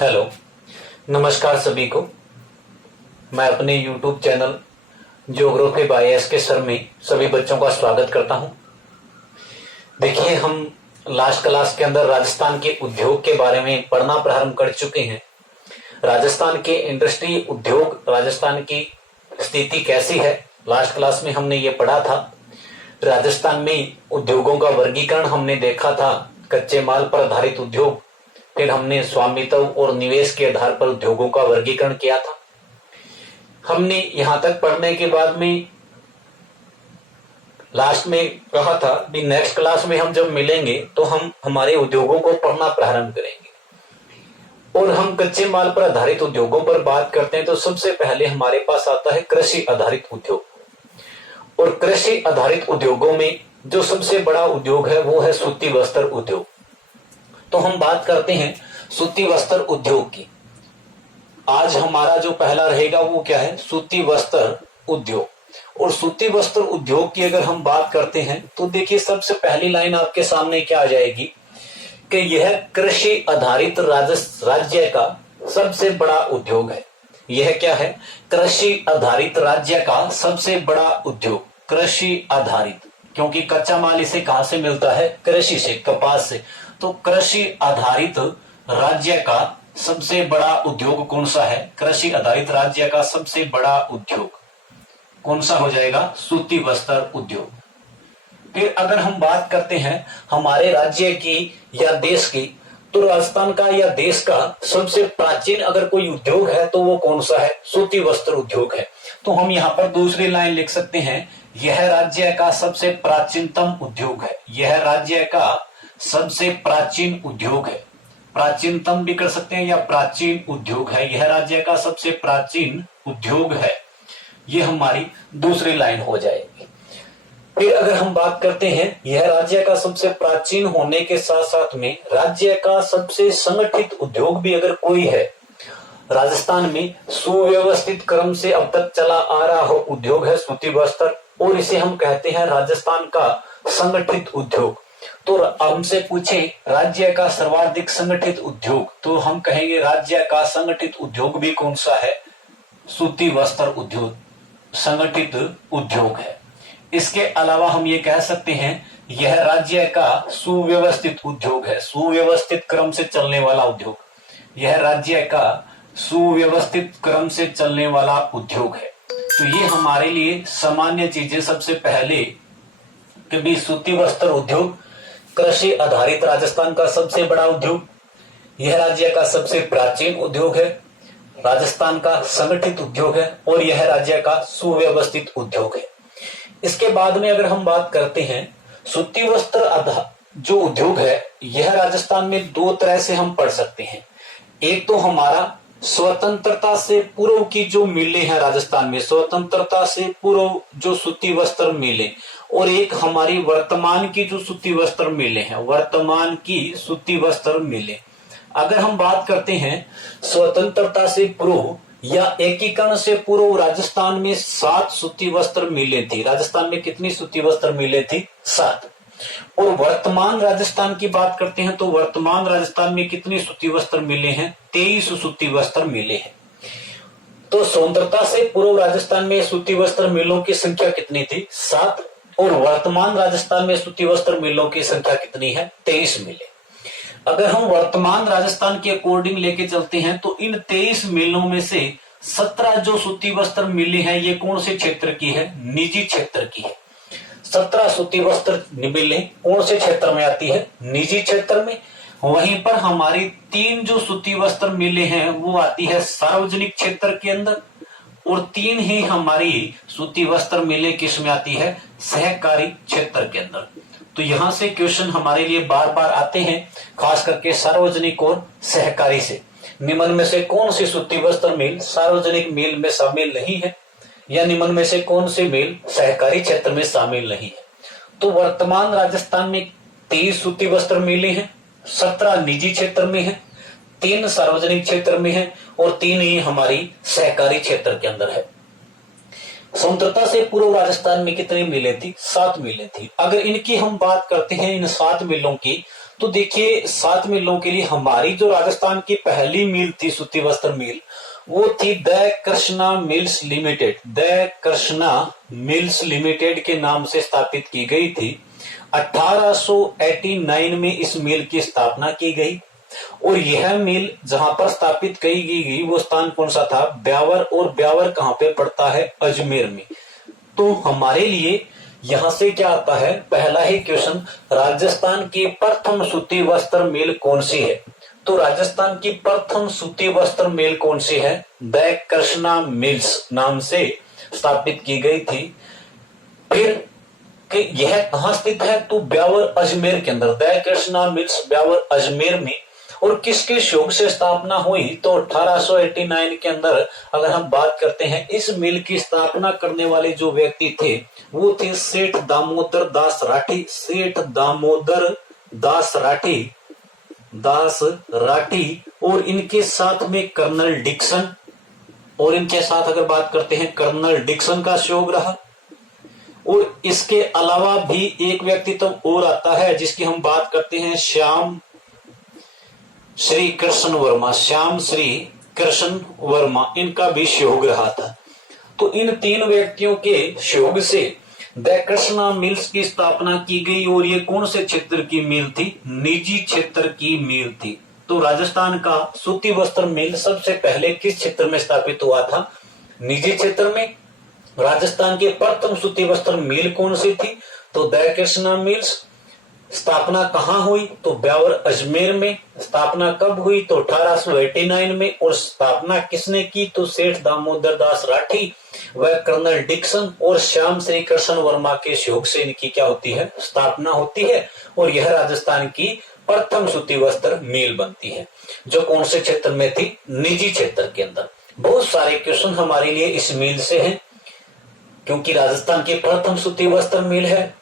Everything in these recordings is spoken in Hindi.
हेलो, नमस्कार सभी को। मैं अपने YouTube channel geography by S के सर में सभी बच्चों का स्वागत करता हूं। देखिए, हम लास्ट क्लास के अंदर राजस्थान के उद्योग के बारे में पढ़ना प्रारंभ कर चुके हैं। राजस्थान के इंडस्ट्री उद्योग, राजस्थान की स्थिति कैसी है, लास्ट क्लास में हमने ये पढ़ा था। राजस्थान में उद्योगों का वर्गीकरण हमने देखा था, कच्चे माल पर आधारित उद्योग, फिर हमने स्वामित्व और निवेश के आधार पर उद्योगों का वर्गीकरण किया था। हमने यहां तक पढ़ने के बाद में लास्ट में कहा था कि नेक्स्ट क्लास में हम जब मिलेंगे तो हम हमारे उद्योगों को पढ़ना प्रारंभ करेंगे। और हम कच्चे माल पर आधारित उद्योगों पर बात करते हैं तो सबसे पहले हमारे पास आता है कृषि आधारित उद्योग। और कृषि आधारित उद्योगों में जो सबसे बड़ा उद्योग है वो है सूती वस्त्र उद्योग। तो हम बात करते हैं सूती वस्त्र उद्योग की। आज हमारा जो पहला रहेगा वो क्या है? सूती वस्त्र उद्योग। और सूती वस्त्र उद्योग की अगर हम बात करते हैं तो देखिए, सबसे पहली लाइन आपके सामने क्या आ जाएगी कि यह कृषि आधारित राज्य का सबसे बड़ा उद्योग है। यह क्या है? कृषि आधारित राज्य का सबसे बड़ा उद्योग। कृषि आधारित, क्योंकि कच्चा माल इसे कहां से मिलता है? कृषि से, कपास से। तो कृषि आधारित राज्य का सबसे बड़ा उद्योग कौन सा है? कृषि आधारित राज्य का सबसे बड़ा उद्योग कौन सा हो जाएगा? सूती वस्त्र उद्योग। फिर अगर हम बात करते हैं हमारे राज्य की या देश की, तो राजस्थान का या देश का सबसे प्राचीन अगर कोई उद्योग है तो वो कौन सा है? सूती वस्त्र उद्योग है। तो हम यहाँ पर दूसरी लाइन लिख सकते हैं, यह राज्य का सबसे प्राचीनतम उद्योग है। यह राज्य का सबसे प्राचीन उद्योग है। प्राचीनतम भी कर सकते हैं या प्राचीन उद्योग है। यह राज्य का सबसे प्राचीन उद्योग है। यह हमारी दूसरी लाइन हो जाएगी। फिर अगर हम बात करते हैं, यह राज्य का सबसे प्राचीन होने के साथ साथ में राज्य का सबसे संगठित उद्योग भी अगर कोई है, राजस्थान में सुव्यवस्थित क्रम से अब तक चला आ रहा हो उद्योग है सूती वस्त्र, और इसे हम कहते हैं राजस्थान का संगठित उद्योग। तो हमसे पूछे राज्य का सर्वाधिक संगठित उद्योग, तो हम कहेंगे राज्य का संगठित उद्योग भी कौन सा है? सूती वस्त्र उद्योग संगठित उद्योग है। इसके अलावा हम ये कह सकते हैं, यह राज्य का सुव्यवस्थित उद्योग है। सुव्यवस्थित क्रम से चलने वाला उद्योग। यह राज्य का सुव्यवस्थित क्रम से चलने वाला उद्योग है। तो ये हमारे लिए सामान्य चीजें। सबसे पहले कि भी सूती वस्त्र उद्योग कृषि आधारित राजस्थान का सबसे बड़ा उद्योग, यह राज्य का सबसे प्राचीन उद्योग है, राजस्थान का संगठित उद्योग है, और यह राज्य का सुव्यवस्थित उद्योग है। इसके बाद में अगर हम बात करते हैं, सूती वस्त्र जो उद्योग है यह राजस्थान में दो तरह से हम पढ़ सकते हैं। एक तो हमारा स्वतंत्रता से पूर्व की जो मिलें हैं राजस्थान में, स्वतंत्रता से पूर्व जो सूती वस्त्र मिलें, और एक हमारी वर्तमान की जो सूती वस्त्र मिलें हैं, वर्तमान की सूती वस्त्र मिलें। अगर हम बात करते हैं स्वतंत्रता से पूर्व या एकीकरण से पूर्व, राजस्थान में 7 सूती वस्त्र मिलें थी। राजस्थान में कितनी सूती वस्त्र मिलें थी? 7। और वर्तमान राजस्थान की बात करते हैं तो वर्तमान राजस्थान में कितनी सूती वस्त्र मिले हैं? 23 सूती वस्त्र मिले हैं। तो स्वतंत्रता से पूर्व राजस्थान में सूती वस्त्र मिलों की संख्या कितनी थी? 7। और वर्तमान राजस्थान में सूती वस्त्र मिलों की संख्या कितनी है? 23 मिले। अगर हम वर्तमान राजस्थान के अकॉर्डिंग लेके चलते हैं तो इन 23 मिलों में से 17 जो सूती वस्त्र मिले हैं ये कौन से क्षेत्र की है? निजी क्षेत्र की है। 17 सूती वस्त्र मिलें कौन से क्षेत्र में आती है? निजी क्षेत्र में। वहीं पर हमारी 3 जो सूती वस्त्र मिले हैं वो आती है सार्वजनिक क्षेत्र के अंदर, और 3 ही हमारी सूती वस्त्र मिले किस में आती है? सहकारी क्षेत्र के अंदर। तो यहां से क्वेश्चन हमारे लिए बार बार आते हैं, खास करके सार्वजनिक और सहकारी से। निम्न में से कौन सी सूती वस्त्र मिल सार्वजनिक मिल में शामिल नहीं है, या निम्न में से कौन सी मिल सहकारी क्षेत्र में शामिल नहीं है? तो वर्तमान राजस्थान में 23 सूती वस्त्र मिले हैं, 17 निजी क्षेत्र में है, 3 सार्वजनिक क्षेत्र में है, और 3 ही हमारी सहकारी क्षेत्र के अंदर है। स्वतंत्रता से पूर्व राजस्थान में कितनी मिलें थी? 7 मिलें थी। अगर इनकी हम बात करते हैं इन 7 मिलों की, तो देखिए 7 मिलों के लिए हमारी जो राजस्थान की पहली मिल थी सूती वस्त्र मिल, वो थी the Krishna mills limited. The Krishna mills limited के नाम से स्थापित की गई थी। 1889 में इस मिल की स्थापना की गई और यह मिल जहां पर स्थापित की गई वो स्थान कौन सा था? ब्यावर। और ब्यावर कहां पे पड़ता है? अजमेर में। तो हमारे लिए यहां से क्या आता है? पहला ही क्वेश्चन, राजस्थान की प्रथम सूती वस्त्र मिल कौन सी है? तो राजस्थान की प्रथम सूती वस्त्र मिल कौन सी है? द कृष्णा मिल्स नाम से स्थापित की गई थी। फिर कि यह कहां स्थित है? तो ब्यावर अजमेर के अंदर। द कृष्णा मिल्स ब्यावर अजमेर में। और किसके शौक से स्थापना हुई? तो 1889 के अंदर अगर हम बात करते हैं, इस मिल की स्थापना करने वाले जो व्यक्ति थे वो थे सेठ दामोदर दास राठी। सेठ दामोदर दास राठी और इनके साथ में कर्नल डिक्सन, और इनके साथ अगर बात करते हैं कर्नल डिक्सन का सहयोग रहा। और इसके अलावा भी एक व्यक्तित्व और आता है जिसकी हम बात करते हैं, श्याम श्री कृष्ण वर्मा। श्याम श्री कृष्ण वर्मा, इनका भी सहयोग रहा था। तो इन 3 व्यक्तियों के सहयोग से द कृष्णा मिल्स की स्थापना की गई। और ये कौन से क्षेत्र की मिल थी? निजी क्षेत्र की मिल थी। तो राजस्थान का सूती वस्त्र मिल सबसे पहले किस क्षेत्र में स्थापित हुआ था? निजी क्षेत्र में। राजस्थान की प्रथम सूती वस्त्र मिल कौन सी थी? तो द कृष्णा मिल्स। स्थापना कहां हुई? तो ब्यावर अजमेर में। स्थापना कब हुई? तो 1889 में। और स्थापना किसने की? तो सेठ दामोदर दास राठी व कर्नल डिक्सन और श्याम श्री कृष्ण वर्मा के सहयोग से इनकी क्या होती है? स्थापना होती है। और यह राजस्थान की प्रथम सूती वस्त्र मिल बनती है, जो कौन से क्षेत्र में थी? निजी क्षेत्र के अंदर। बहुत सारे क्वेश्चन हमारे लिए इस मिल से हैं, क्योंकि राजस्थान की प्रथम सूती वस्त्र मिल है।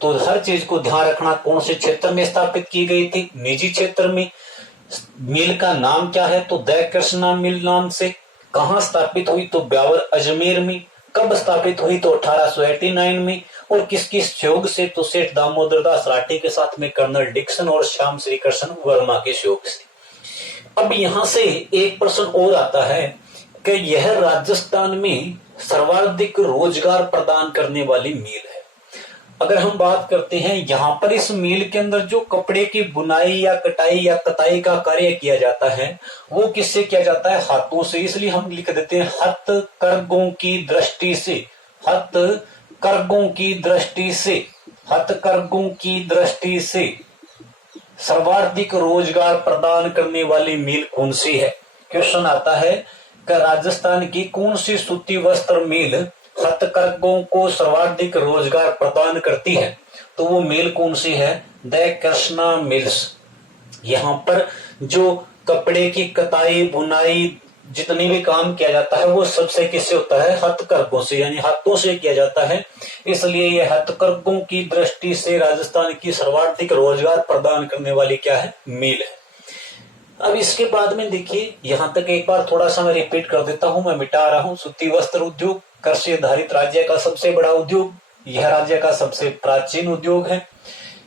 तो हर चीज को ध्यान रखना, कौन से क्षेत्र में स्थापित की गई थी? निजी क्षेत्र में। मिल का नाम क्या है? तो द कृष्णा मिल नाम से। कहां स्थापित हुई? तो ब्यावर अजमेर में। कब स्थापित हुई? तो 1889 में। और किसकी सहयोग से? तो सेठ दामोदर दास राठी के साथ में कर्नल डिक्सन और श्याम श्री कृष्ण वर्मा के सहयोग से। अब यहां से एक प्रश्न और आता है कि यह राजस्थान में सर्वाधिक रोजगार प्रदान करने वाली मिल है। अगर हम बात करते हैं यहाँ पर इस मिल के अंदर जो कपड़े की बुनाई या कटाई या कताई का कार्य किया जाता है वो किससे किया जाता है? हाथों से। इसलिए हम लिख देते हैं हथकरघों की दृष्टि से। हथकरघों की दृष्टि से। हथकरघों की दृष्टि से सर्वाधिक रोजगार प्रदान करने वाली मिल कौन सी है? क्वेश्चन आता है कि राजस्थान की कौन सी सूती वस्त्र मिल हथकरघों को सर्वाधिक रोजगार प्रदान करती है? तो वो मिल कौन सी है? The Krishna mills. यहाँ पर जो कपड़े की कताई बुनाई जितनी भी काम किया जाता है वो सबसे किससे होता है? हथकरघों से, यानी हाथों से किया जाता है। इसलिए ये हथकरघों की दृष्टि से राजस्थान की सर्वाधिक रोजगार प्रदान करने वाली क्या है? मिल है। अब इसके बाद में देखिए, यहां तक एक बार थोड़ा सा मैं रिपीट कर देता हूं, मैं मिटा रहा हूं। सूती वस्त्र उद्योग कृषि आधारित राज्य का सबसे बड़ा उद्योग, यह राज्य का सबसे प्राचीन उद्योग है,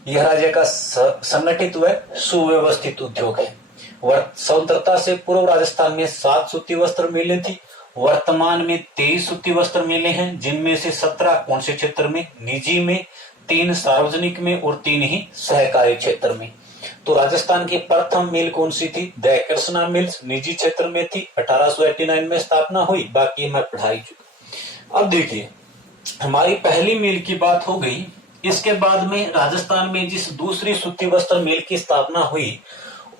यह राज्य का संगठित व सुव्यवस्थित उद्योग है। स्वतंत्रता से पूर्व राजस्थान में 7 सूती वस्त्र मिलें थी। वर्तमान में 23 सूती वस्त्र मिलें हैं, जिनमें से 17 कौन से क्षेत्र में? निजी में, 3 सार्वजनिक में और 3 ही सहकारी क्षेत्र में। तो राजस्थान की प्रथम मिल कौन सी थी? द कृष्णा मिल्स, निजी क्षेत्र में थी। 1889 में स्थापना हुई। बाकी मैं पढ़ाई चुका। अब देखिए, हमारी पहली मिल की बात हो गई। इसके बाद में राजस्थान में जिस दूसरी सूती वस्त्र मिल की स्थापना हुई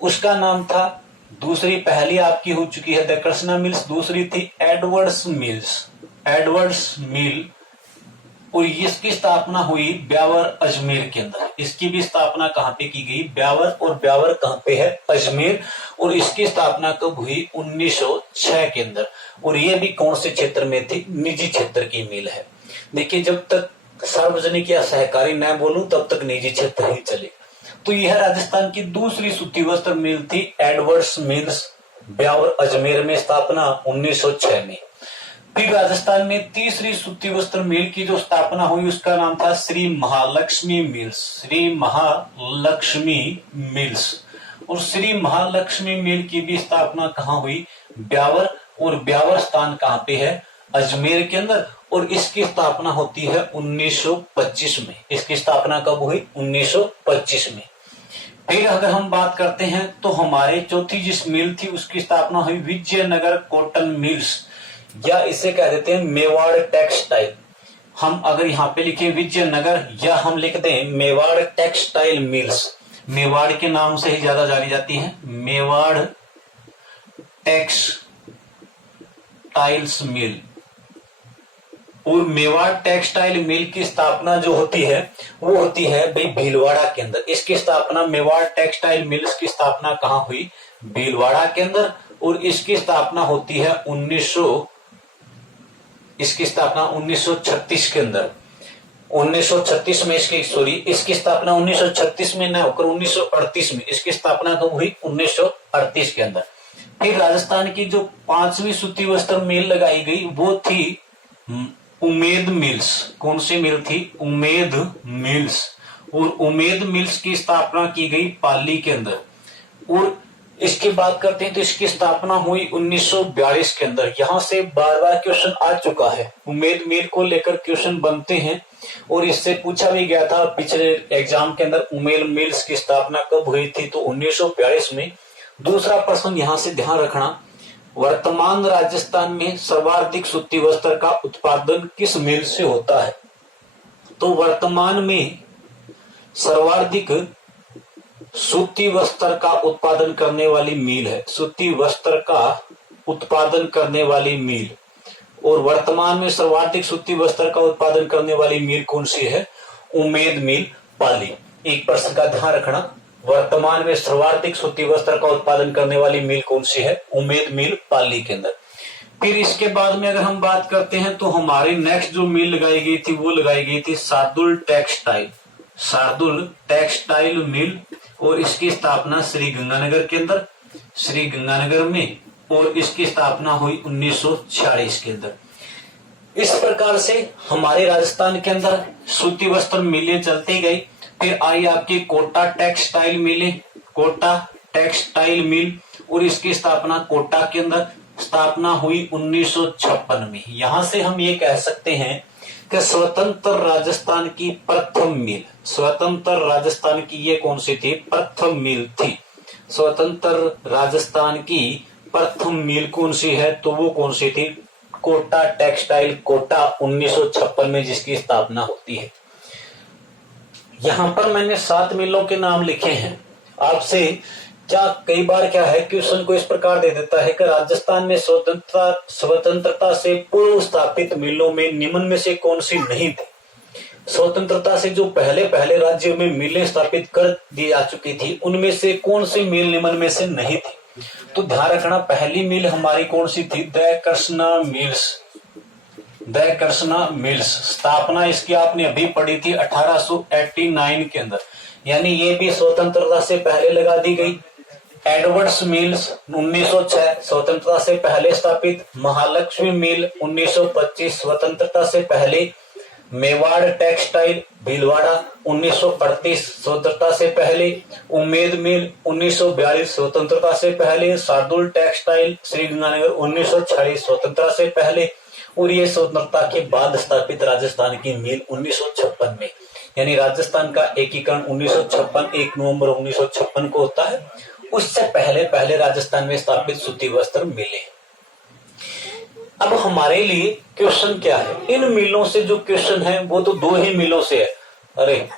उसका नाम था, दूसरी पहली आपकी हो चुकी है द कृष्णा मिल्स, दूसरी थी एडवर्ड्स मिल्स। एडवर्ड्स मिल, और इसकी स्थापना हुई ब्यावर अजमेर के अंदर। इसकी भी स्थापना कहां पे की गई? ब्यावर। और ब्यावर कहां पे है? अजमेर। और इसकी स्थापना कब हुई? 1906 के अंदर। और ये भी कौन से क्षेत्र में थी? निजी क्षेत्र की मिल है। देखिए, जब तक सार्वजनिक या सहकारी न बोलूं तब तक निजी क्षेत्र ही चले। तो यह राजस्थान की दूसरी सूती वस्त्र मिल थी, एडवर्ड्स मिल्स, ब्यावर अजमेर में, स्थापना 1906 में। फिर राजस्थान में तीसरी सूती वस्त्र मिल की जो स्थापना हुई उसका नाम था श्री महालक्ष्मी मिल्स। श्री महालक्ष्मी मिल्स। और श्री महालक्ष्मी मिल की भी स्थापना कहाँ हुई? ब्यावर। और ब्यावर स्थान कहाँ पे है? अजमेर के अंदर। और इसकी स्थापना होती है 1925 में। इसकी स्थापना कब हुई? 1925 में। फिर अगर हम बात करते हैं तो हमारे चौथी जिस मिल थी उसकी स्थापना हुई विजयनगर कॉटन मिल्स, या इसे कह देते हैं मेवाड़ टेक्सटाइल। हम अगर यहाँ पे लिखे विजयनगर या हम लिख दें मेवाड़ टेक्सटाइल मिल्स, मेवाड़ के नाम से ही ज्यादा जानी जाती है, मेवाड़ टेक्सटाइल्स मिल। और मेवाड़ टेक्सटाइल मिल की स्थापना जो होती है वो होती है भाई भीलवाड़ा के अंदर। इसकी स्थापना मेवाड़ टेक्सटाइल मिल्स की स्थापना कहाँ हुई? भीलवाड़ा के अंदर। और इसकी स्थापना होती है 1936 के अंदर। 1936 में इसकी स्थापना 1936 में न होकर 1938 में। इसकी स्थापना कब हुई? 1938 के अंदर। फिर राजस्थान की जो पांचवी सूती वस्त्र मिल लगाई गई वो थी उमेद मिल्स। कौन सी मिल थी? उमेद मिल्स। और उमेद मिल्स की स्थापना की गई पाली के अंदर। और इसकी बात करते हैं तो इसकी स्थापना हुई 1942 के अंदर। यहां से बार बार क्वेश्चन आ चुका है, उमेद मिल को लेकर क्वेश्चन बनते हैं और इससे पूछा भी गया था पिछले एग्जाम के अंदर उमेद मिल्स की स्थापना कब हुई थी? तो 1942 में। दूसरा प्रश्न यहां से ध्यान रखना, वर्तमान राजस्थान में सर्वाधिक सूती वस्त्र का उत्पादन किस मिल से होता है? तो वर्तमान में सर्वाधिक सूती वस्त्र का उत्पादन करने वाली मिल है, सूती वस्त्र का उत्पादन करने वाली मिल। और वर्तमान में सर्वाधिक सूती वस्त्र का उत्पादन करने वाली मिल कौन सी है? उमेद मिल पाली। एक प्रश्न का ध्यान रखना, वर्तमान में सर्वाधिक सूती वस्त्र का उत्पादन करने वाली मिल कौन सी है? उमेद मिल पाली के अंदर। फिर इसके बाद में अगर हम बात करते हैं तो हमारी नेक्स्ट जो मिल लगाई गई थी वो लगाई गई थी Shardul textile. Shardul textile mill. और इसकी स्थापना श्री गंगानगर के अंदर, श्री गंगानगर में। और इसकी स्थापना हुई 1946 के अंदर। इस प्रकार से हमारे राजस्थान के अंदर सूती वस्त्र मिलें चलती गई। फिर आई आपकी कोटा टेक्सटाइल मिले, कोटा टेक्सटाइल मिल। और इसकी स्थापना कोटा के अंदर स्थापना हुई 1956 में। यहां से हम ये कह सकते हैं कि स्वतंत्र राजस्थान की प्रथम मिल, स्वतंत्र राजस्थान की ये कौन सी थी? प्रथम मिल थी। स्वतंत्र राजस्थान की प्रथम मिल कौन सी है? तो वो कौन सी थी? कोटा टेक्सटाइल कोटा 1956 में जिसकी स्थापना होती है। यहां पर मैंने 7 मिलों के नाम लिखे हैं। आपसे कई बार क्या है क्वेश्चन को इस प्रकार दे देता है कि राजस्थान में स्वतंत्रता से पूर्व स्थापित मिलों में निम्न में से कौन सी नहीं थी? स्वतंत्रता से जो पहले राज्यों में मिलें स्थापित कर दी जा चुकी थी उनमें से कौन सी मिल निम्न में से नहीं थी? तो ध्यान रखना, पहली मिल हमारी कौन सी थी? The Krishna mills. The Krishna mills. स्थापना इसकी आपने अभी पढ़ी थी 1889 के अंदर, यानी ये भी स्वतंत्रता से पहले लगा दी गई। एडवर्ड्स मिल्स 1906 स्वतंत्रता से पहले स्थापित। महालक्ष्मी मिल 1925 स्वतंत्रता से पहले। मेवाड़ टेक्सटाइल भीलवाड़ा 1938 स्वतंत्रता से पहले। उमेद मिल 1942 स्वतंत्रता से पहले। शार्दुल टेक्सटाइल श्रीगंगानगर 1946 स्वतंत्रता से पहले। और ये स्वतंत्रता के बाद स्थापित राजस्थान की मिल 1956 में। यानी राजस्थान का एकीकरण 1956 1 नवंबर 1956 को होता है। उससे पहले राजस्थान में स्थापित सूती वस्त्र मिले। अब हमारे लिए क्वेश्चन क्या है? इन मिलों से जो क्वेश्चन है वो तो 2 ही मिलों से है। अरे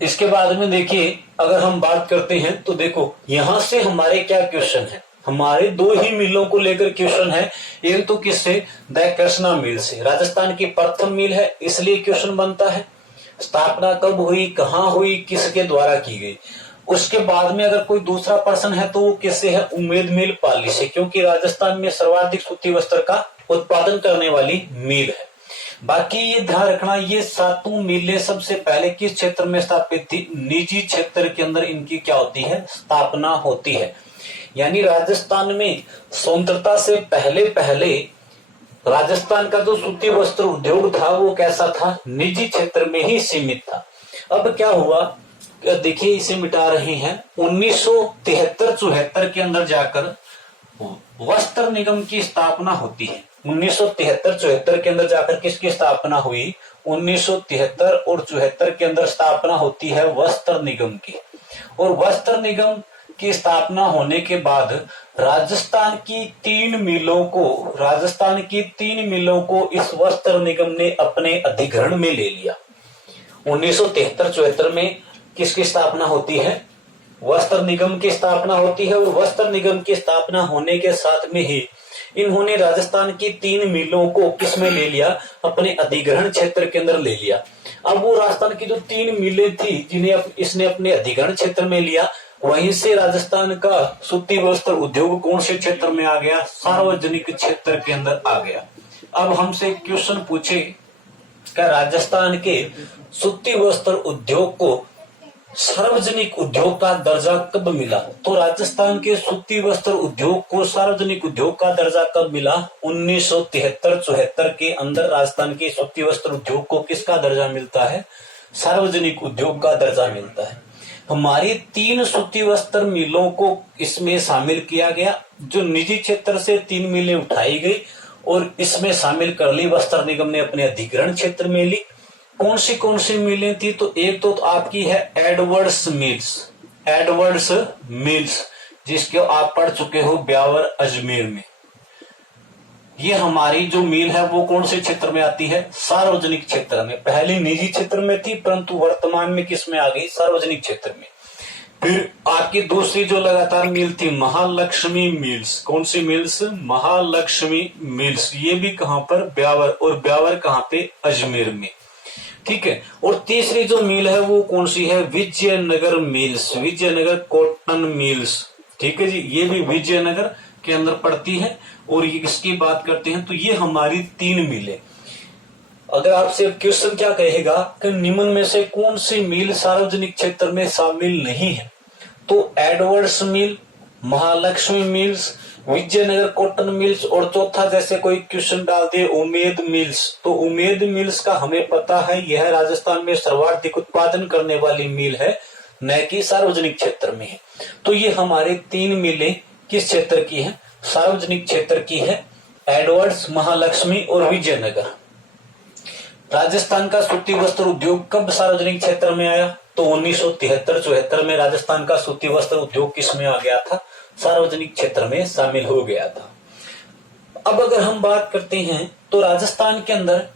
इसके बाद में देखिए, अगर हम बात करते हैं तो देखो यहां से हमारे क्या क्वेश्चन है? हमारे 2 ही मिलों को लेकर क्वेश्चन है। एक तो किससे? द कृष्णा मिल से। राजस्थान की प्रथम मिल है इसलिए क्वेश्चन बनता है। स्थापना कब हुई, कहां हुई, किसके द्वारा की गई। उसके बाद में अगर कोई दूसरा प्रश्न है तो वो किससे है? उमेद मिल पाली से, क्योंकि राजस्थान में सर्वाधिक सूती वस्त्र का उत्पादन करने वाली मिल है। बाकी ये ध्यान रखना, ये सातों मिलें सबसे पहले किस क्षेत्र में स्थापित थी? निजी क्षेत्र के अंदर इनकी क्या होती है? स्थापना होती है। यानी राजस्थान में स्वतंत्रता से पहले पहले राजस्थान का जो सूती वस्त्र उद्योग था वो कैसा था? निजी क्षेत्र में ही सीमित था। अब क्या हुआ, देखिए इसे मिटा रहे हैं। 1973-74 के अंदर जाकर वस्त्र निगम की स्थापना होती है। 1973-74 के अंदर जाकर किसकी स्थापना हुई? 1973 और 74 के अंदर स्थापना होती है वस्त्र निगम की। और वस्त्र निगम की स्थापना होने के बाद राजस्थान की तीन मिलों को इस वस्त्र निगम ने अपने अधिग्रहण में ले लिया। 1973-74 में किसकी स्थापना होती है? वस्त्र निगम की स्थापना होती है। और वस्त्र निगम की स्थापना होने के साथ में ही इन्होंने राजस्थान की तीन मिलों को किस में ले लिया? अपने अधिग्रहण क्षेत्र के अंदर ले लिया। अब वो राजस्थान की जो तीन मिलें थी जिन्हें इसने अपने अधिग्रहण क्षेत्र में लिया, वहीं से राजस्थान का सूती वस्त्र उद्योग कौन से क्षेत्र में आ गया? सार्वजनिक क्षेत्र के अंदर आ गया। अब हमसे क्वेश्चन पूछे, क्या राजस्थान के सूती वस्त्र उद्योग को सार्वजनिक उद्योग का दर्जा कब मिला? तो राजस्थान के सूती वस्त्र उद्योग को सार्वजनिक उद्योग का दर्जा कब मिला? 1973-74 के अंदर राजस्थान के सूती वस्त्र उद्योग को किसका दर्जा मिलता है? सार्वजनिक उद्योग का दर्जा मिलता है। हमारी तीन सूती वस्त्र मिलों को इसमें शामिल किया गया। जो निजी क्षेत्र से तीन मिलें उठाई गई और इसमें शामिल कर ली वस्त्र निगम ने अपने अधिग्रहण क्षेत्र में ली। कौन सी मिलें थी? तो एक तो आपकी है एडवर्ड्स मिल्स, जिसके आप पढ़ चुके हो ब्यावर अजमेर में। ये हमारी जो मिल है वो कौन से क्षेत्र में आती है? सार्वजनिक क्षेत्र में। पहले निजी क्षेत्र में थी परंतु वर्तमान में किस में आ गई? सार्वजनिक क्षेत्र में। फिर आपकी दूसरी जो लगातार मिल थी महालक्ष्मी मिल्स। कौन सी मिल्स? महालक्ष्मी मिल्स। ये भी कहां पर? ब्यावर। और ब्यावर कहां पे? अजमेर में। ठीक है। और तीसरी जो मिल है वो कौन सी है? Vijayanagar mills, Vijayanagar cotton mills. ठीक है जी, ये भी विजयनगर के अंदर पड़ती है। और ये इसकी बात करते हैं तो ये हमारी तीन मिलें। अगर आपसे क्वेश्चन क्या कहेगा कि निम्न में से कौन सी मिल सार्वजनिक क्षेत्र में शामिल नहीं है? तो Edwards mill, Mahalakshmi mills, Vijayanagar cotton mills और चौथा जैसे कोई क्वेश्चन डाल दे उमेद मिल्स। तो उमेद मिल्स का हमें पता है यह राजस्थान में सर्वाधिक उत्पादन करने वाली मिल है, न कि सार्वजनिक क्षेत्र में है। तो ये हमारे तीन मिलें किस क्षेत्र की है? सार्वजनिक क्षेत्र की है। एडवर्ड्स, महालक्ष्मी और विजयनगर। राजस्थान का सूती वस्त्र उद्योग कब सार्वजनिक क्षेत्र में आया? तो 1973-74 में राजस्थान का सूती वस्त्र उद्योग किस में आ गया था? सार्वजनिक क्षेत्र में शामिल हो गया था। अब अगर हम बात करते हैं तो राजस्थान के अंदर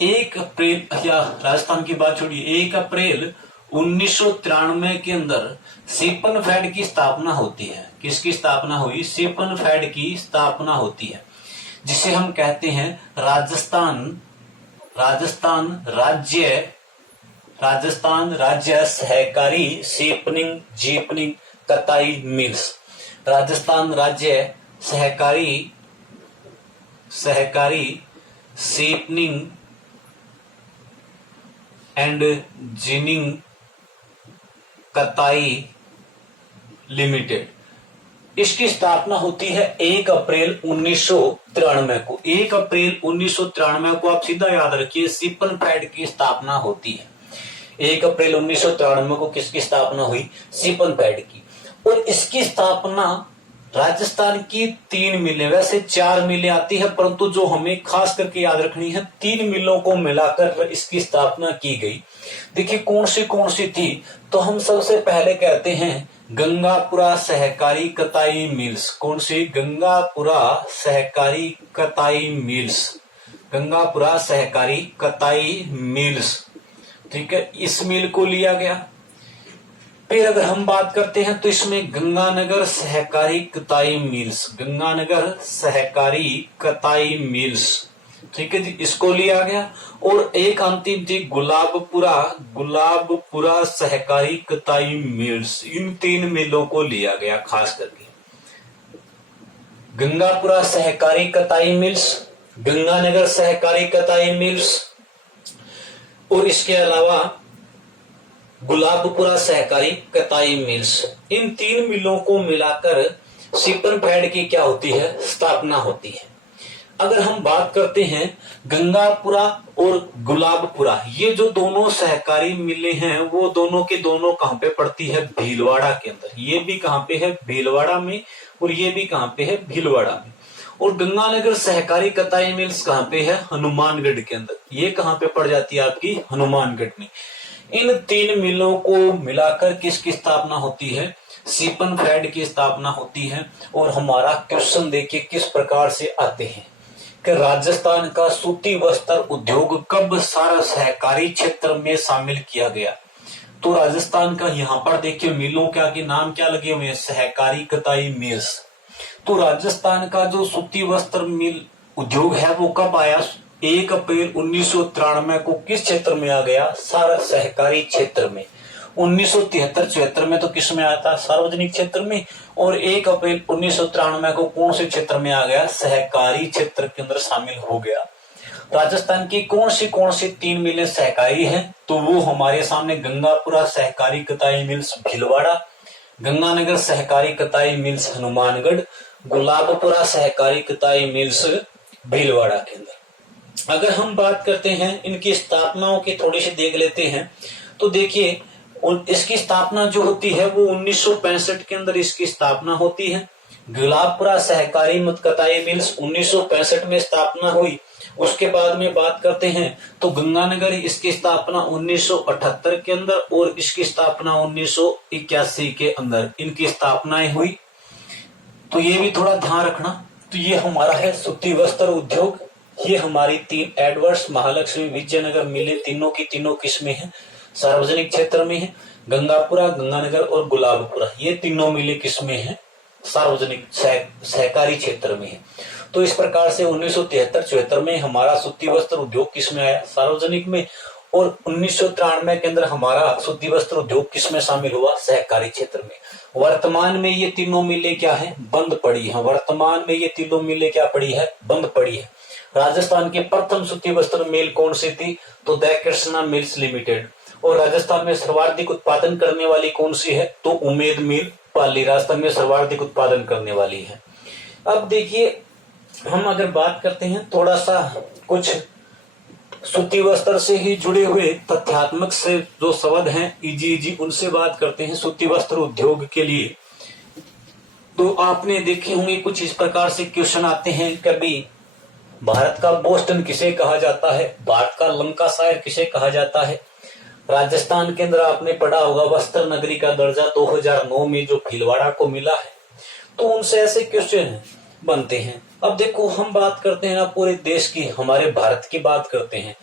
1 अप्रैल, या राजस्थान की बात छोड़िए, 1 अप्रैल 1993 के अंदर सीपनफेड की स्थापना होती है। किसकी स्थापना हुई? सीपनफेड की स्थापना होती है, जिसे हम कहते हैं राजस्थान राज्य सहकारी सीपनिंग जीपनिंग कताई मिल्स। राजस्थान राज्य सहकारी सीपनिंग एंड जिनिंग कताई लिमिटेड। इसकी स्थापना होती है 1 अप्रैल 1993 को। 1 अप्रैल 1993 को आप सीधा याद रखिए, सीपनफेड की स्थापना होती है। 1 अप्रैल 1993 को किसकी स्थापना हुई? सीपनफेड की। और इसकी स्थापना राजस्थान की 3 मिलें, वैसे 4 मिलें आती है परंतु जो हमें खास करके याद रखनी है 3 मिलों को मिलाकर इसकी स्थापना की गई। देखिए कौन सी थी? तो हम सबसे पहले कहते हैं गंगापुरा सहकारी कताई मिल्स। कौन सी? गंगापुरा सहकारी कताई मिल्स। गंगापुरा सहकारी कताई मिल्स। ठीक है, इस मिल को लिया गया। फिर अगर हम बात करते हैं तो इसमें गंगानगर सहकारी कताई मिल्स, गंगानगर सहकारी कताई मिल्स। ठीक है जी, इसको लिया गया। और एक अंतिम थी गुलाबपुरा सहकारी कताई मिल्स। इन 3 मिलों को लिया गया खास करके। गंगापुरा सहकारी कताई मिल्स, गंगानगर सहकारी कताई मिल्स और इसके अलावा गुलाबपुरा सहकारी कताई मिल्स, इन 3 मिलों को मिलाकर सीपनफेड की क्या होती है, स्थापना होती है। अगर हम बात करते हैं गंगापुरा और गुलाबपुरा, ये जो दोनों सहकारी मिलें हैं वो दोनों के दोनों कहां पे पड़ती है, भीलवाड़ा के अंदर। ये भी कहां पे है, भीलवाड़ा में, और ये भी कहां पे है, भीलवाड़ा में। और गंगानगर सहकारी कताई मिल्स कहां पे है, हनुमानगढ़ के अंदर। ये कहां पे पड़ जाती है आपकी, हनुमानगढ़ में। इन 3 मिलों को मिलाकर किसकी स्थापना होती है, सीपनफेड की स्थापना होती है। और हमारा क्वेश्चन देखिए किस प्रकार से आते हैं कि राजस्थान का सूती वस्त्र उद्योग कब सारा सहकारी क्षेत्र में शामिल किया गया। तो राजस्थान का यहाँ पर देखिए मिलों के नाम क्या लगे हुए हैं, सहकारी कताई मिल्स। तो राजस्थान का जो सूती वस्त्र मिल उद्योग है वो कब आया, 1 अप्रैल 1993 को किस क्षेत्र में आ गया, सारा सहकारी क्षेत्र में। 1973-74 में तो किस में आया था, सार्वजनिक क्षेत्र में। और 1 अप्रैल 1993 को कौन से क्षेत्र में आ गया, सहकारी क्षेत्र के अंदर शामिल हो गया। राजस्थान की कौन सी 3 मिलें सहकारी हैं, तो वो हमारे सामने गंगापुरा सहकारी कताई मिल्स भीलवाड़ा, गंगानगर सहकारी कताई मिल्स हनुमानगढ़, गुलाबपुरा सहकारी कताई मिल्स भीलवाड़ा के अंदर। अगर हम बात करते हैं इनकी स्थापनाओं की थोड़ी सी देख लेते हैं, तो देखिए इसकी स्थापना जो होती है वो 1965 के अंदर इसकी स्थापना होती है। गुलाबपुरा सहकारी कताई मिल्स 1965 में स्थापना हुई। उसके बाद में बात करते हैं तो गंगानगर, इसकी स्थापना 1978 के अंदर, और इसकी स्थापना 1981 के अंदर इनकी स्थापनाएं हुई। तो ये भी थोड़ा ध्यान रखना। तो ये हमारा है सूती वस्त्र उद्योग। ये हमारी 3 एडवर्ड्स, महालक्ष्मी, विजयनगर मिलें तीनों की तीनों किस्में हैं, सार्वजनिक क्षेत्र में है। गंगापुरा, गंगानगर और गुलाबपुरा, ये तीनों मिले किस्में हैं, सार्वजनिक सहकारी क्षेत्र में है। तो इस प्रकार से 1973-74 में हमारा सूती वस्त्र उद्योग किसमें आया, सार्वजनिक में। और 1993 के अंदर हमारा सूती वस्त्र उद्योग किसमें शामिल हुआ, सहकारी क्षेत्र में। वर्तमान में ये तीनों मिलें क्या है, बंद पड़ी है। वर्तमान में ये तीनों मिलें क्या पड़ी है, बंद पड़ी है। राजस्थान की प्रथम सूती वस्त्र मिल कौन सी थी, तो द कृष्णा मिल्स लिमिटेड। और राजस्थान में सर्वाधिक उत्पादन करने वाली कौन सी है, तो उमेद मिल पाली राजस्थान में सर्वाधिक उत्पादन करने वाली है। अब देखिए हम अगर बात करते हैं थोड़ा सा कुछ सूती वस्त्र से ही जुड़े हुए तथ्यात्मक से जो शब्द हैं इजी उनसे बात करते हैं सूती वस्त्र उद्योग के लिए। तो आपने देखे होंगे कुछ इस प्रकार से क्वेश्चन आते हैं, कभी भारत का बोस्टन किसे कहा जाता है, भारत का लंकाशायर किसे कहा जाता है। राजस्थान के अंदर आपने पढ़ा होगा वस्त्र नगरी का दर्जा 2009 में जो भीलवाड़ा को मिला है। तो उनसे ऐसे क्वेश्चन बनते हैं। अब देखो हम बात करते हैं ना पूरे देश की, हमारे भारत की बात करते हैं,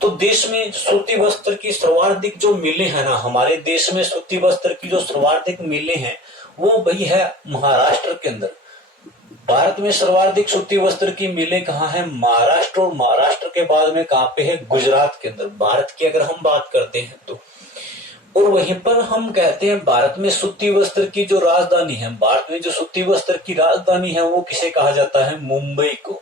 तो देश में सूती वस्त्र की सर्वाधिक जो मिलें हैं ना, हमारे देश में सूती वस्त्र की जो सर्वाधिक मिलें हैं वो वही है महाराष्ट्र के अंदर। भारत में सर्वाधिक सूती वस्त्र की मिलें कहाँ है, महाराष्ट्र। और महाराष्ट्र के बाद में कहाँ पे है, गुजरात के अंदर। भारत की अगर हम बात करते हैं तो, और वहीं पर हम कहते हैं भारत में सूती वस्त्र की जो राजधानी है, भारत में जो सूती वस्त्र की राजधानी है वो किसे कहा जाता है, मुंबई को।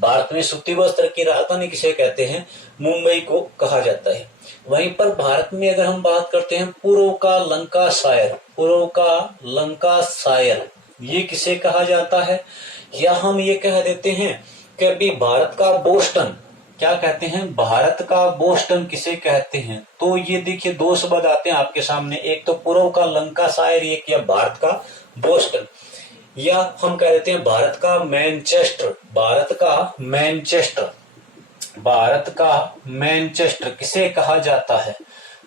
भारत में सूती वस्त्र की राजधानी किसे कहते हैं, मुंबई को कहा जाता है। वहीं पर भारत में अगर हम बात करते हैं पूर्व का लंकाशायर, पूर्व का लंकाशायर ये किसे कहा जाता है, या हम ये कह देते हैं कि अभी भारत का बोस्टन, क्या कहते हैं, भारत का बोस्टन किसे कहते हैं। तो ये देखिए 2 शब्द आते हैं आपके सामने, एक तो पूर्व का लंकाशायर, एक या भारत का बोस्टन, या हम कह देते हैं भारत का मैनचेस्टर। भारत का मैनचेस्टर, भारत का मैनचेस्टर किसे कहा जाता है,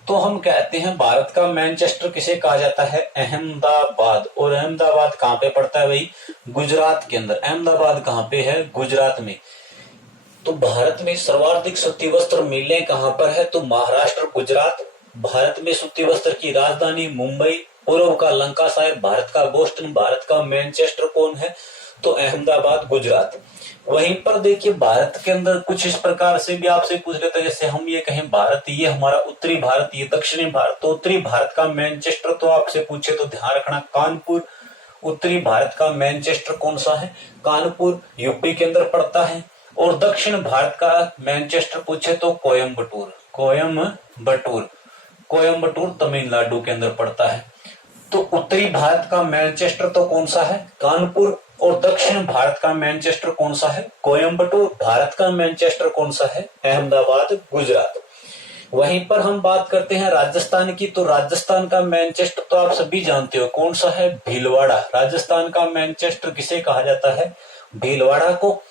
तो हम कहते हैं भारत का मैनचेस्टर किसे कहा जाता है, अहमदाबाद। और अहमदाबाद कहाँ पे पड़ता है भाई, गुजरात के अंदर। अहमदाबाद कहाँ पे है, गुजरात में। तो भारत में सर्वाधिक सूती वस्त्र मिलें कहां पर है, तो महाराष्ट्र, गुजरात। भारत में सूती वस्त्र की राजधानी मुंबई, पूर्व का लंकाशायर, भारत का बोस्टन, भारत का मैनचेस्टर कौन है, तो अहमदाबाद, गुजरात। वहीं पर देखिए भारत के अंदर कुछ इस प्रकार से भी आपसे पूछ लेते हैं, जैसे हम ये कहें भारत, ये हमारा उत्तरी भारत, ये दक्षिणी भारत। तो उत्तरी भारत का मैनचेस्टर तो आपसे पूछे तो ध्यान रखना कानपुर। उत्तरी भारत का मैनचेस्टर कौन सा है, कानपुर, यूपी के अंदर पड़ता है। और दक्षिण भारत का मैनचेस्टर पूछे तो कोयम्बटूर। कोयम्बटूर तमिलनाडु के अंदर पड़ता है। तो उत्तरी भारत का मैनचेस्टर तो कौन सा है? कानपुर। और दक्षिण भारत का मैनचेस्टर कौन सा है? कोयम्बटूर। भारत का मैनचेस्टर कौन सा है? अहमदाबाद, गुजरात। वहीं पर हम बात करते हैं राजस्थान की, तो राजस्थान का मैनचेस्टर तो आप सभी जानते हो कौन सा है? भीलवाड़ा। राजस्थान का मैनचेस्टर किसे कहा जाता है? भीलवाड़ा को।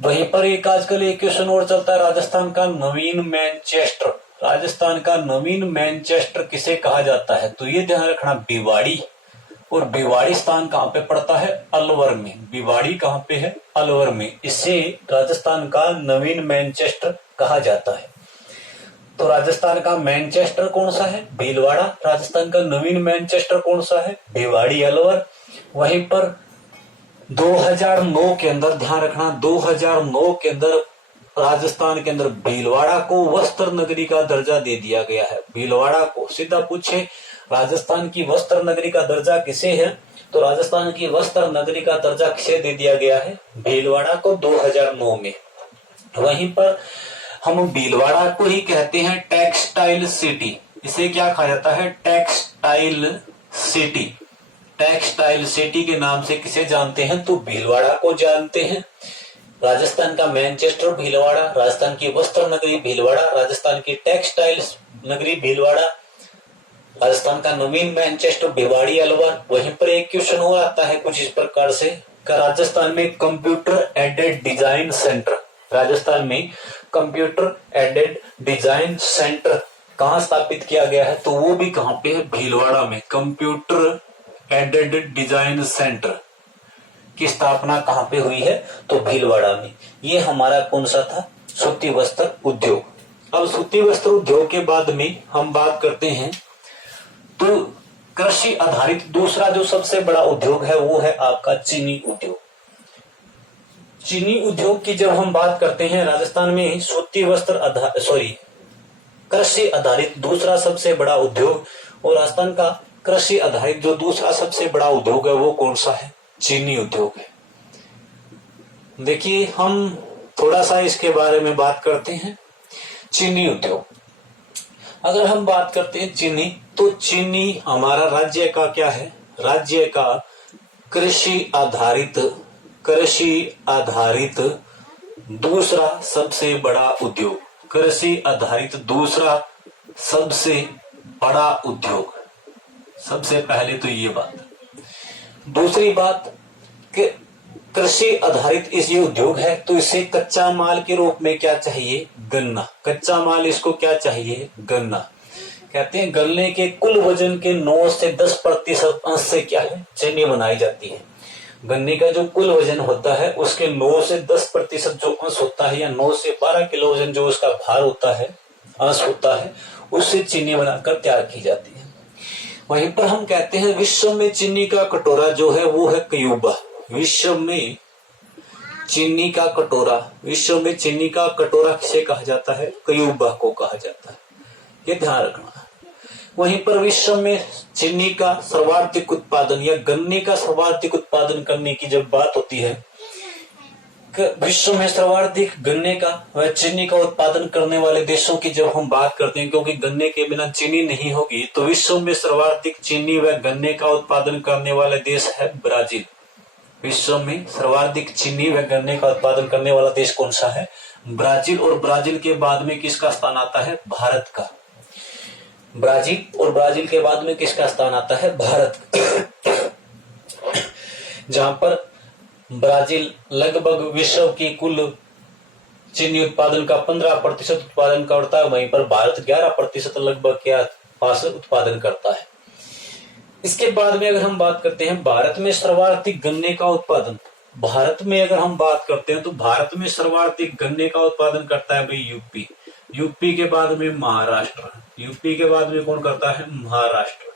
वहीं पर एक आजकल एक क्वेश्चन और चलता है, राजस्थान का नवीन मैनचेस्टर किसे कहा जाता है? तो ये ध्यान रखना, भिवाड़ी। और भिवाड़ी स्थान कहां पे पड़ता है? अलवर में। भिवाड़ी कहां पे है? अलवर में। इसे राजस्थान का नवीन मैनचेस्टर कहा जाता है। तो राजस्थान का मैनचेस्टर कौन सा है? भीलवाड़ा। राजस्थान का नवीन मैनचेस्टर कौन सा है? भिवाड़ी, अलवर। वहीं पर 2009 के अंदर ध्यान रखना, 2009 के अंदर राजस्थान के अंदर भीलवाड़ा को वस्त्र नगरी का दर्जा दे दिया गया है। भीलवाड़ा को सीधा पूछे राजस्थान की वस्त्र नगरी का दर्जा किसे है? तो राजस्थान की वस्त्र नगरी का दर्जा किसे दे दिया गया है? भीलवाड़ा को 2009 में। वहीं पर हम भीलवाड़ा को ही कहते हैं टेक्सटाइल सिटी। इसे क्या कहा जाता है? Textile city. टेक्सटाइल सिटी के नाम से किसे जानते हैं? तो भीलवाड़ा को जानते हैं। राजस्थान का मैनचेस्टर भीलवाड़ा, राजस्थान की वस्त्र नगरी भीलवाड़ा, राजस्थान की टेक्सटाइल नगरी भीलवाड़ा, राजस्थान का नवीन मैनचेस्टर भिवाड़ी, अलवर। वहीं पर एक क्वेश्चन और आता है कुछ इस प्रकार से, राजस्थान में computer aided design centre, Rajasthan में कंप्यूटर एडेड डिजाइन सेंटर कहां स्थापित किया गया है? तो वो भी कहां पे है? भीलवाड़ा में। कंप्यूटर एडेड डिजाइन सेंटर की स्थापना कहां पे हुई है? तो भीलवाड़ा में। ये हमारा कौन सा था? सूती वस्त्र उद्योग। अब सूती वस्त्र उद्योग के बाद में हम बात करते हैं तो कृषि आधारित दूसरा जो सबसे बड़ा उद्योग है वो है आपका चीनी उद्योग। चीनी उद्योग की जब हम बात करते हैं, राजस्थान में सूती वस्त्र कृषि आधारित दूसरा सबसे बड़ा उद्योग, और राजस्थान का कृषि आधारित जो दूसरा सबसे बड़ा उद्योग है वो कौन सा है? चीनी उद्योग है। देखिए हम थोड़ा सा इसके बारे में बात करते हैं। चीनी उद्योग, अगर हम बात करते हैं चीनी, तो चीनी हमारा राज्य का क्या है? राज्य का कृषि आधारित दूसरा सबसे बड़ा उद्योग। कृषि आधारित दूसरा सबसे बड़ा उद्योग। सबसे पहले तो ये बात। दूसरी बात कि कृषि आधारित इस ये उद्योग है तो इसे कच्चा माल के रूप में क्या चाहिए? गन्ना। कच्चा माल इसको क्या चाहिए? गन्ना। कहते हैं गन्ने के कुल वजन के 9 से 10% अंश से क्या है? चीनी बनाई जाती है। गन्ने का जो कुल वजन होता है उसके 9 से 10% जो अंश होता है, या 9 से 12 किलो वजन जो उसका भार होता है, अंश होता है, उससे चीनी बनाकर तैयार की जाती है। वहीं पर हम कहते हैं विश्व में चीनी का कटोरा जो है वो है क्यूबा। विश्व में चीनी का कटोरा किसे कहा जाता है? क्यूबा को कहा जाता है। ये ध्यान रखना। वहीं पर विश्व में चीनी का सर्वाधिक उत्पादन या गन्ने का सर्वाधिक उत्पादन करने की जब बात होती है, विश्व में सर्वाधिक गन्ने का व चीनी का उत्पादन करने वाले देशों की जब हम बात करते हैं, क्योंकि गन्ने के बिना चीनी नहीं होगी, तो विश्व में सर्वाधिक चीनी व गन्ने का उत्पादन करने वाला देश है ब्राजील। विश्व में सर्वाधिक चीनी व गन्ने का उत्पादन करने वाला देश कौन सा है? ब्राजील। और ब्राजील के बाद में किसका स्थान आता है? भारत का। ब्राजील और ब्राजील के बाद में किसका स्थान आता है? भारत। जहां पर ब्राजील लगभग विश्व की कुल चीनी उत्पादन का 15% उत्पादन करता है, वहीं पर भारत 11% लगभग क्या पास उत्पादन करता है। इसके बाद में अगर हम बात करते हैं भारत में सर्वाधिक गन्ने का उत्पादन, भारत में अगर हम बात करते हैं तो भारत में सर्वाधिक गन्ने का उत्पादन करता है भाई यूपी। यूपी के बाद में महाराष्ट्र। यूपी के बाद में कौन करता है? महाराष्ट्र।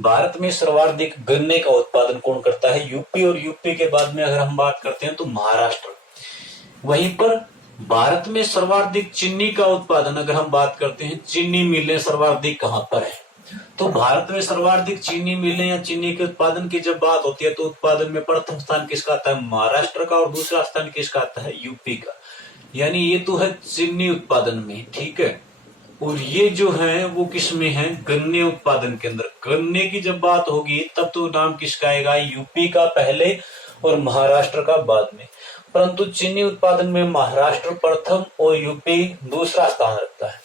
भारत में सर्वाधिक गन्ने का उत्पादन कौन करता है? यूपी। और यूपी के बाद में अगर हम बात करते हैं तो महाराष्ट्र। वहीं पर भारत में सर्वाधिक चीनी का उत्पादन अगर हम बात करते हैं, चीनी मिलें सर्वाधिक कहां पर है? तो भारत में सर्वाधिक चीनी मिलें या चीनी के उत्पादन की जब बात होती है तो उत्पादन में प्रथम स्थान किसका आता है? महाराष्ट्र का। और दूसरा स्थान किसका आता है? यूपी का। यानी ये तो है चीनी उत्पादन में, ठीक है। और ये जो है वो किस में है, गन्ने उत्पादन के अंदर। गन्ने की जब बात होगी तब तो नाम किसका आएगा, यूपी का पहले और महाराष्ट्र का बाद में। परंतु चीनी उत्पादन में महाराष्ट्र प्रथम और यूपी दूसरा स्थान रखता है।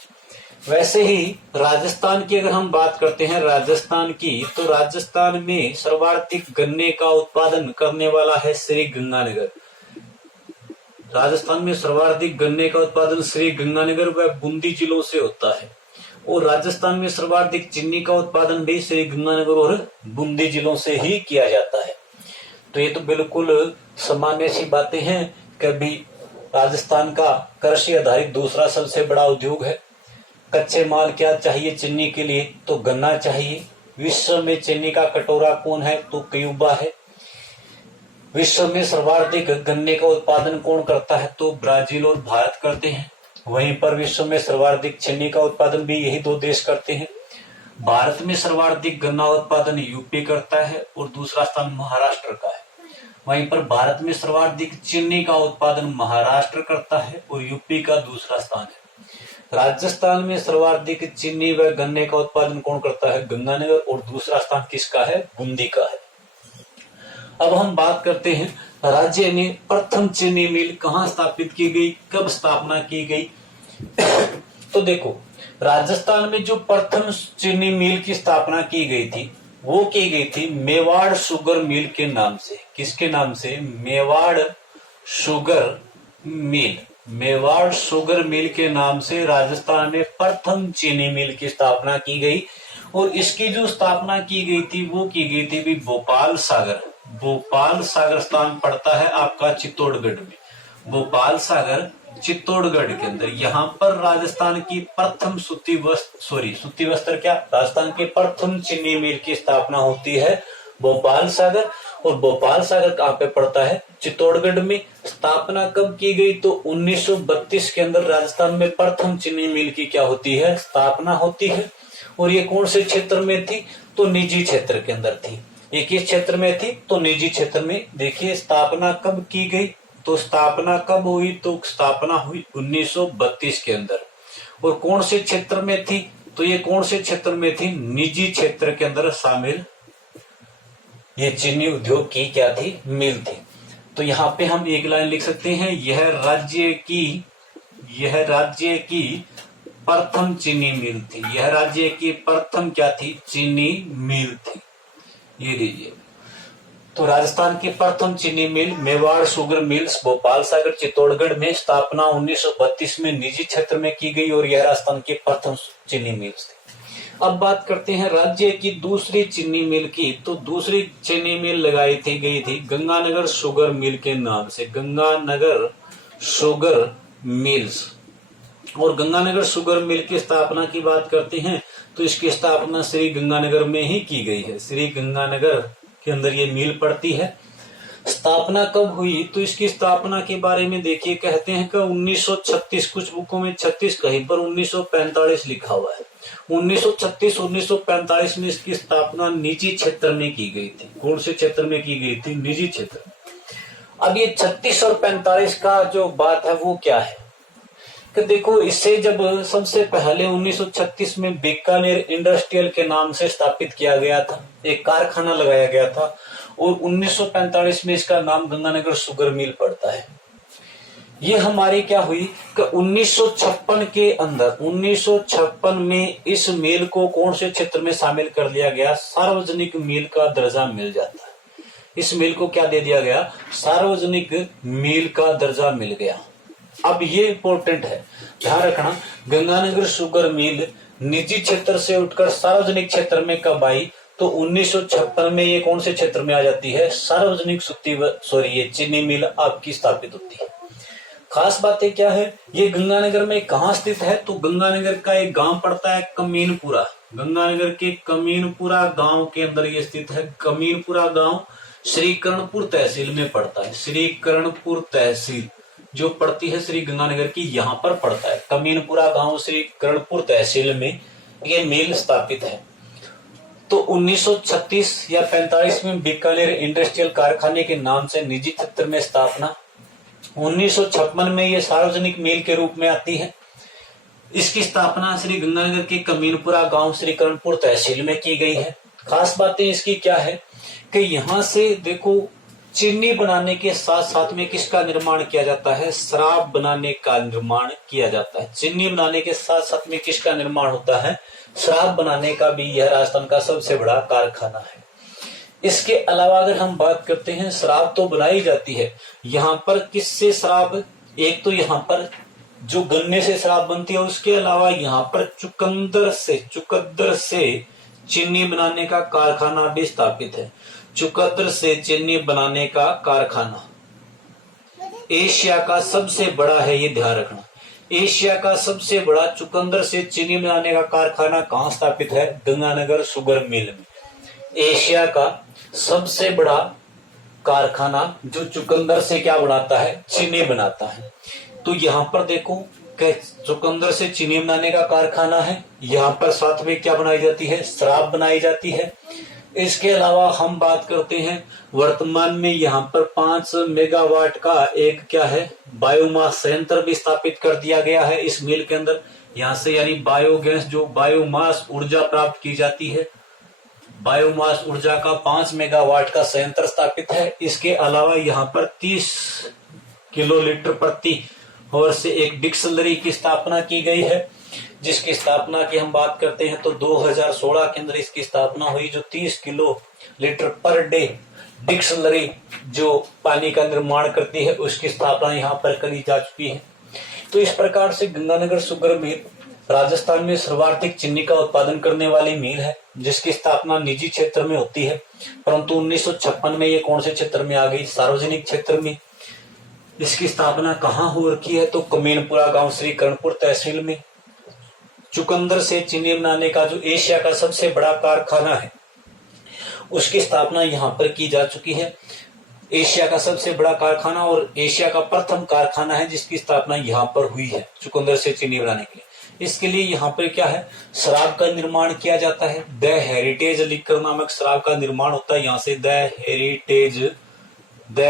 वैसे ही राजस्थान की अगर हम बात करते हैं, राजस्थान की, तो राजस्थान में सर्वाधिक गन्ने का उत्पादन करने वाला है श्री गंगानगर। राजस्थान में सर्वाधिक गन्ने का उत्पादन श्री गंगानगर व बूंदी जिलों से होता है। और राजस्थान में सर्वाधिक चीनी का उत्पादन भी श्री गंगानगर और बूंदी जिलों से ही किया जाता है। तो ये तो बिल्कुल सामान्य सी बातें हैं। कभी राजस्थान का कृषि आधारित दूसरा सबसे बड़ा उद्योग है। कच्चे माल क्या चाहिए चीनी के लिए, तो गन्ना चाहिए। विश्व में चीनी का कटोरा कौन है, तो क्यूबा है। विश्व में सर्वाधिक गन्ने का उत्पादन कौन करता है, तो ब्राजील और भारत करते हैं। वहीं पर विश्व में सर्वाधिक चीनी का उत्पादन भी यही दो देश करते हैं। भारत में सर्वाधिक गन्ना उत्पादन यूपी करता है और दूसरा स्थान महाराष्ट्र का है। वहीं पर भारत में सर्वाधिक चीनी का उत्पादन महाराष्ट्र करता है और यूपी का दूसरा स्थान है। राजस्थान में सर्वाधिक चीनी व गन्ने का उत्पादन कौन करता है, गंगानगर, और दूसरा स्थान किसका है, बूंदी का है। अब हम बात करते हैं राज्य में प्रथम चीनी मिल कहाँ स्थापित की गई, कब स्थापना की गई। तो देखो, राजस्थान में जो प्रथम चीनी मिल की स्थापना की गई थी वो की गई थी मेवाड़ शुगर मिल के नाम से। किसके नाम से, मेवाड़ शुगर मिल। मेवाड़ शुगर मिल के नाम से राजस्थान में प्रथम चीनी मिल की स्थापना की गई। और इसकी जो स्थापना की गई थी वो की गई थी भी भोपाल सागर। भोपाल सागर स्थान पड़ता है आपका चित्तौड़गढ़ में। भोपाल सागर चित्तौड़गढ़ के अंदर, यहाँ पर राजस्थान की प्रथम सूती वस्त्र क्या, राजस्थान के प्रथम चीनी मिल की स्थापना होती है भोपाल सागर। और भोपाल सागर कहाँ पे पड़ता है, चित्तौड़गढ़ में। स्थापना कब की गई, तो 1932 के अंदर राजस्थान में प्रथम चीनी मिल की क्या होती है, स्थापना होती है। और ये कौन से क्षेत्र में थी, तो निजी क्षेत्र के अंदर थी। ये किस क्षेत्र में थी, तो निजी क्षेत्र में। देखिए स्थापना कब की गई, तो स्थापना कब हुई, तो स्थापना हुई 1932 के अंदर। और कौन से क्षेत्र में थी, तो ये कौन से क्षेत्र में थी, निजी क्षेत्र के अंदर शामिल ये चीनी उद्योग की क्या थी, मिल थी। तो यहाँ पे हम एक लाइन लिख सकते हैं, यह राज्य की प्रथम चीनी मिल थी। यह राज्य की प्रथम क्या थी, चीनी मिल थी। ये लीजिए, तो राजस्थान की प्रथम चीनी मिल मेवाड़ शुगर मिल्स भोपाल सागर चित्तौड़गढ़ में स्थापना 1932 में निजी क्षेत्र में की गई और यह राजस्थान की प्रथम चीनी मिल्स थी। अब बात करते हैं राज्य की दूसरी चीनी मिल की। तो दूसरी चीनी मिल लगाई गई थी गंगानगर शुगर मिल के नाम से, गंगानगर शुगर मिल्स। और गंगानगर शुगर मिल की स्थापना की बात करते हैं तो इसकी स्थापना श्री गंगानगर में ही की गई है। श्री गंगानगर के अंदर ये मिल पड़ती है। स्थापना कब हुई, तो इसकी स्थापना के बारे में देखिए, कहते हैं कि 1936, कुछ बुकों में 36, कहीं पर 1945 लिखा हुआ है। 1936-1945 में इसकी स्थापना निजी क्षेत्र में की गई थी। कौन से क्षेत्र में की गई थी, निजी क्षेत्र। अब ये 36 और 45 का जो बात है वो क्या है कि देखो, इससे जब सबसे पहले 1936 में बीकानेर इंडस्ट्रियल के नाम से स्थापित किया गया था, एक कारखाना लगाया गया था। और 1945 में इसका नाम गंगानगर शुगर मिल पड़ता है। ये हमारी क्या हुई कि 1956 के अंदर, 1956 में इस मिल को कौन से क्षेत्र में शामिल कर लिया गया, सार्वजनिक मिल का दर्जा मिल जाता है। इस मिल को क्या दे दिया गया, सार्वजनिक मिल का दर्जा मिल गया। अब ये इंपॉर्टेंट है, ध्यान रखना, गंगानगर शुगर मिल निजी क्षेत्र से उठकर सार्वजनिक क्षेत्र में कब आई, तो 1956 में ये कौन से क्षेत्र में आ जाती है, सार्वजनिक ये चीनी मिल आपकी स्थापित होती है। खास बातें क्या है, ये गंगानगर में कहाँ स्थित है, तो गंगानगर का एक गांव पड़ता है कमीनपुरा। गंगानगर के कमीनपुरा गांव के अंदर ये स्थित है। कमीनपुरा गांव श्रीकरणपुर तहसील में पड़ता है। श्रीकरणपुर तहसील जो पड़ती है श्री गंगानगर की, यहाँ पर पड़ता है। कमीनपुरा गांव श्रीकरणपुर तहसील में ये मिल स्थापित है। तो 1936 या 45 में बीकानेर इंडस्ट्रियल कारखाने के नाम से निजी क्षेत्र में स्थापना 1956 में ये सार्वजनिक मिल के रूप में आती है। इसकी स्थापना श्री गंगानगर के कमीनपुरा गांव श्री करणपुर तहसील में की गई है। खास बातें इसकी क्या है कि यहाँ से देखो चीनी बनाने के साथ साथ में किसका निर्माण किया जाता है, शराब बनाने का निर्माण किया जाता है। चीनी बनाने के साथ साथ में किसका निर्माण होता है, शराब बनाने का भी यह राजस्थान का सबसे बड़ा कारखाना है। इसके अलावा अगर हम बात करते हैं, शराब तो बनाई जाती है यहाँ पर किससे शराब, एक तो यहाँ पर जो गन्ने से शराब बनती है, उसके अलावा यहाँ पर चुकंदर से चीनी बनाने का कारखाना भी स्थापित है। चुकंदर से चीनी बनाने का कारखाना एशिया का सबसे बड़ा है, ये ध्यान रखना। एशिया का सबसे बड़ा चुकंदर से चीनी बनाने का कारखाना कहाँ स्थापित है, गंगानगर शुगर मिल में। एशिया का सबसे बड़ा कारखाना जो चुकंदर से क्या बनाता है, चीनी बनाता है। तो यहाँ पर देखो चुकंदर से चीनी बनाने का कारखाना है, यहाँ पर साथ में क्या बनाई जाती है, शराब बनाई जाती है। इसके अलावा हम बात करते हैं, वर्तमान में यहाँ पर 5 मेगावाट का एक क्या है, बायोमास संयंत्र भी स्थापित कर दिया गया है इस मिल के अंदर। यहाँ से यानी बायोगैस जो बायोमास ऊर्जा प्राप्त की जाती है, बायोमास ऊर्जा का 5 मेगावाट का संयंत्र स्थापित है। इसके अलावा यहाँ पर 30 किलोलीटर प्रति और से एक डिक्सलरी की स्थापना की गई है, जिसकी स्थापना की हम बात करते हैं तो 2016 के अंदर इसकी स्थापना हुई, जो 30 किलोलीटर पर डे डिक्सलरी जो पानी का निर्माण करती है, उसकी स्थापना यहाँ पर करी जा चुकी है। तो इस प्रकार से गंगानगर शुगर मिल राजस्थान में सर्वाधिक चीनी का उत्पादन करने वाली मिल है, जिसकी स्थापना निजी क्षेत्र में होती है। परंतु 1956 में ये कौन से क्षेत्र में आ गई, सार्वजनिक क्षेत्र में। इसकी स्थापना कहाँ हो रखी है, तो कमीनपुरा गांव श्री करणपुर तहसील में। चुकंदर से चीनी बनाने का जो एशिया का सबसे बड़ा कारखाना है, उसकी स्थापना यहाँ पर की जा चुकी है। एशिया का सबसे बड़ा कारखाना और एशिया का प्रथम कारखाना है जिसकी स्थापना यहाँ पर हुई है चुकंदर से चीनी बनाने के लिए। इसके लिए यहाँ पर क्या है, शराब का निर्माण किया जाता है। द हेरिटेज लिकर नामक शराब का निर्माण होता है। यहाँ से द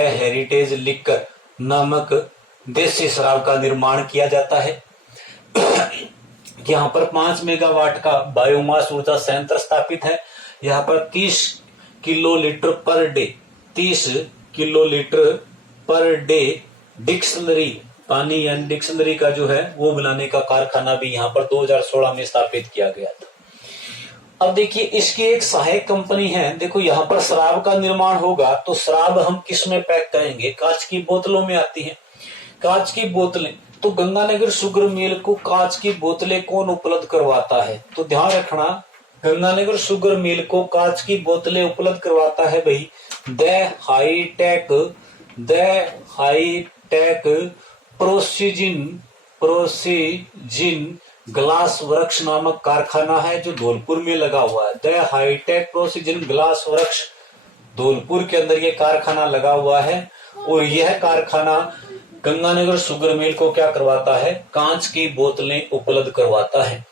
हेरिटेज लिकर नामक देसी शराब का निर्माण किया जाता है। यहाँ पर 5 मेगावाट का बायोमास ऊर्जा संयंत्र स्थापित है। यहाँ पर 30 किलोलीटर पर डे डिक्सलरी पानी यानी डिक्सलरी का जो है वो बनाने का कारखाना भी यहाँ पर 2016 में स्थापित किया गया था। अब देखिए इसकी एक सहायक कंपनी है। देखो यहाँ पर शराब का निर्माण होगा तो शराब हम किस में पैक करेंगे, कांच की बोतलों में आती है। कांच की बोतलें, तो गंगानगर शुगर मिल को कांच की बोतलें कौन उपलब्ध करवाता है, तो ध्यान रखना गंगानगर शुगर मिल को कांच की बोतलें उपलब्ध करवाता है भाई the hitech precision glass works नामक कारखाना है जो धौलपुर में लगा हुआ है। The hitech precision glass works Dholpur के अंदर ये कारखाना लगा हुआ है और यह कारखाना गंगानगर शुगर मिल को क्या करवाता है, कांच की बोतलें उपलब्ध करवाता है।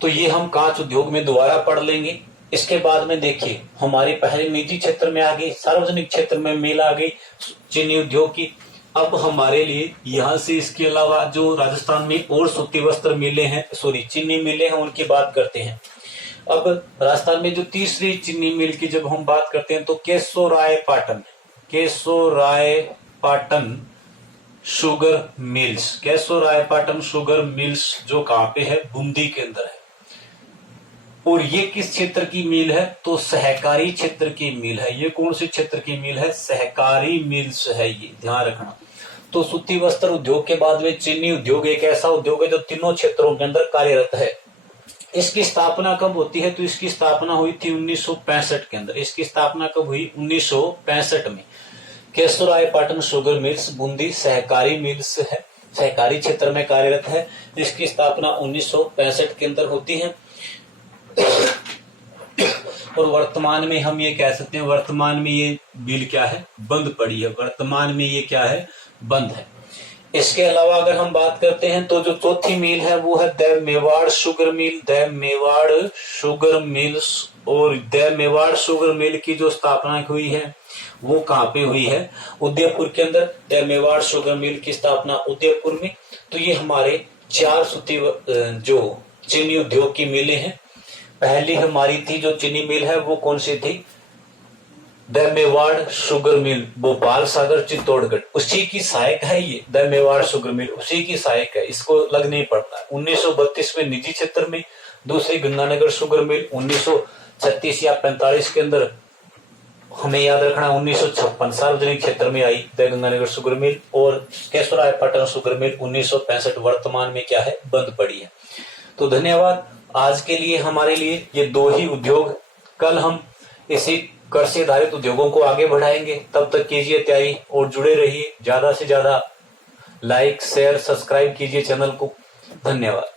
तो ये हम कांच उद्योग में दोबारा पढ़ लेंगे। इसके बाद में देखिए हमारे पहले निजी क्षेत्र में आ गई, सार्वजनिक क्षेत्र में मिल आ गई चीनी उद्योग की। अब हमारे लिए यहाँ से इसके अलावा जो राजस्थान में और सूती वस्त्र मिले हैं, चीनी मिले हैं, उनकी बात करते हैं। अब राजस्थान में जो तीसरी चीनी मिल की जब हम बात करते हैं तो केशोरायपाटन शुगर मिल्स जो कहाँ पे है, बूंदी के अंदर है। और ये किस क्षेत्र की मिल है, तो सहकारी क्षेत्र की मिल है। ये कौन सी क्षेत्र की मिल है, सहकारी मिल्स है, ये ध्यान रखना। तो सूती वस्त्र उद्योग के बाद में चीनी उद्योग एक ऐसा उद्योग है जो तीनों क्षेत्रों के अंदर कार्यरत है। इसकी स्थापना कब होती है, तो इसकी स्थापना हुई थी 1965 के अंदर। इसकी स्थापना कब हुई, 1965 में। केशोरायपाटन शुगर मिल्स बूंदी सहकारी मिल्स है, सहकारी क्षेत्र में कार्यरत है। इसकी स्थापना 1965 के अंदर होती है। और वर्तमान में हम ये कह सकते हैं, वर्तमान में ये मिल क्या है, बंद पड़ी है। वर्तमान में ये क्या है, बंद है। इसके अलावा अगर हम बात करते हैं तो जो चौथी मिल है वो है the Mewar sugar mill. The Mewar sugar mills, और द मेवाड़ शुगर मिल की जो स्थापना हुई है वो कहाँ पे हुई है? उदयपुर के अंदर द मेवाड़ शुगर मिल की स्थापना उदयपुर में। तो ये हमारे 4 सूती जो चीनी उद्योग की मिलें हैं। पहली हमारी थी जो चीनी मिल है वो कौन सी थी? The Mewar sugar mill, Bhopal Sagar Chittorgarh, उसी की सहायक है ये। द मेवाड़ शुगर मिल उसी की सहायक है, इसको लग नहीं पड़ता। 1932 में निजी क्षेत्र में। दूसरी गंगानगर शुगर मिल 1936 या 45 के अंदर, हमें याद रखना 1956 सार्वजनिक क्षेत्र में I the Ganganagar sugar mill. और केशवरायपट्टनम शुगर मिल 1965 वर्तमान में क्या है? बंद पड़ी है। तो धन्यवाद। आज के लिए हमारे लिए ये 2 ही उद्योग। कल हम इसी कृषि आधारित उद्योगों को आगे बढ़ाएंगे। तब तक कीजिए तैयारी और जुड़े रहिए। ज्यादा से ज्यादा लाइक शेयर सब्सक्राइब कीजिए चैनल को। धन्यवाद।